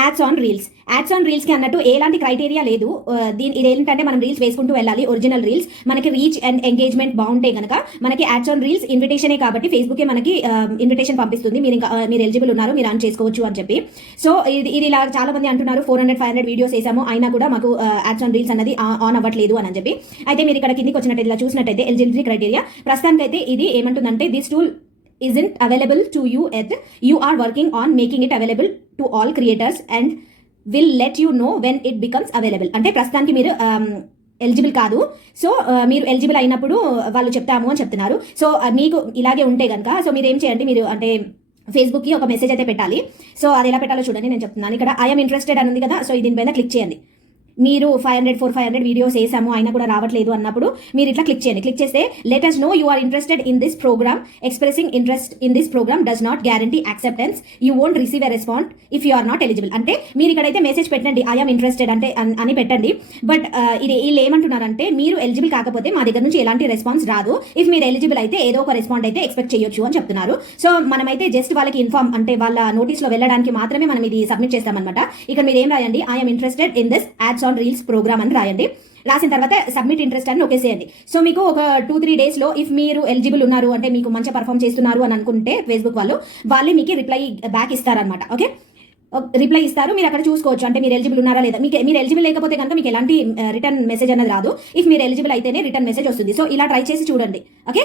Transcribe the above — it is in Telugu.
Ads on reels ads on రీల్స్కి అన్నట్టు ఎలాంటి క్రైటీరియా లేదు. దీని ఇది ఏంటంటే మనం రీల్స్ వేసుకుంటూ వెళ్ళాలి ఒరిజినల్ రీల్స్ మనకి రీచ్ అండ్ ఎంగేజ్మెంట్ బాగుంటే గనక మనకి యాడ్స్ ఆన్ రీల్స్ ఇన్విటేషనే కాబట్టి ఫేస్బుక్ మనకి ఇన్విటేషన్ పంపిస్తుంది. మీరు ఇంకా మీరు ఎలిజిబుల్ ఉన్నారు మీరు ఆన్ చేసుకోవచ్చు అని చెప్పి. సో ఇది ఇది ఇలా చాలా మంది అంటున్నారు four hundred five hundred videos వేసాము అయినా కూడా మాకు యాడ్స్ ఆన్ రీల్స్ అనేది ఆన్ అవ్వట్లేదు అని చెప్పి. అయితే మీరు ఇక్కడ కిందికి వచ్చినట్టు ఇలా చూసినట్టయితే ఎలిజిబిలిటీ క్రైటీరియా ప్రస్తుతానికైతే ఇది ఏమంటుందంటే this tool isn't available to you yet. You are working on making it available to all creators and will let you know when it becomes available అంటే ప్రస్తుతానికి మీరు um, ఎలిజిబుల్ కాదు. సో uh, మీరు ఎలిజిబుల్ అయినప్పుడు uh, వాళ్ళు చెప్తాము అని చెప్తున్నారు. సో uh, మీకు ఇలాగే ఉంటే కనుక సో మీరు ఏం చేయండి మీరు అంటే ఫేస్బుక్కి ఒక మెసేజ్ అయితే పెట్టాలి. సో అది ఎలా పెట్టాలో చూడండి నేను చెప్తున్నాను. ఇక్కడ ఐఎమ్ ఇంట్రెస్టెడ్ అని ఉంది కదా సో దీనిపైన క్లిక్ చేయండి. మీరు five hundred four five hundred videos వేసాము అయినా కూడా రావట్లేదు అన్నప్పుడు మీరు ఇట్లా క్లిక్ చేయండి. క్లిక్ చేస్తే let us know you are interested in this program expressing interest in this program does not guarantee acceptance you won't receive a respond if you are not eligible అంటే మీరు ఇక్కడైతే మెసేజ్ పెట్టండి ఐఎమ్ ఇంట్రెస్టెడ్ అంటే అని పెట్టండి. బట్ ఇది వీళ్ళు ఏమంటున్నారంటే మీరు ఎలిజిబుల్ కాకపోతే మా దగ్గర నుంచి ఎలాంటి రెస్పాన్స్ రాదు. ఇఫ్ మీరు ఎలిజిబుల్ అయితే ఏదో ఒక రెస్పాండ్ అయితే ఎక్స్పెక్ట్ చేయొచ్చు అని చెప్తున్నారు. సో మనమైతే జస్ట్ వాళ్ళకి ఇన్ఫార్మ్ అంటే వాళ్ళ నోటీస్లో వెళ్ళడానికి మాత్రమే మనం ఇది సబ్మిట్ చేస్తామన్నమాట. ఇక్కడ మీరు ఏం రాయండి I'm interested in this ads on reels program అని రాయండి. రాసిన తర్వాత సబ్మిట్ ఇంట్రెస్ట్ అని ఒకేసేయండి సో మీకు ఒక టూ త్రీ డేస్లో ఇఫ్ మీరు ఎలిజిబుల్ ఉన్నారు అంటే మీకు మంచిగా పర్ఫామ్ చేస్తున్నారు అని అనుకుంటే ఫేస్బుక్ వాళ్ళు వాళ్ళే మీకు రిప్లై బ్యాక్ ఇస్తారనమాట ఓకే రిప్లై ఇస్తారు. మీరు అక్కడ చూసుకోవచ్చు. అంటే మీరు ఎలిజిబుల్ ఉన్నారా లేదా? మీకు మీరు ఎలిజిబుల్ లేకపోతే కనుక మీకు ఎలాంటి uh, రిటర్న్ మెసేజ్ అనేది రాదు. ఇఫ్ మీరు ఎలిజిబుల్ అయితేనే రిటర్న్ మెసేజ్ వస్తుంది. సో ఇలా ట్రై చేసి చూడండి. ఓకే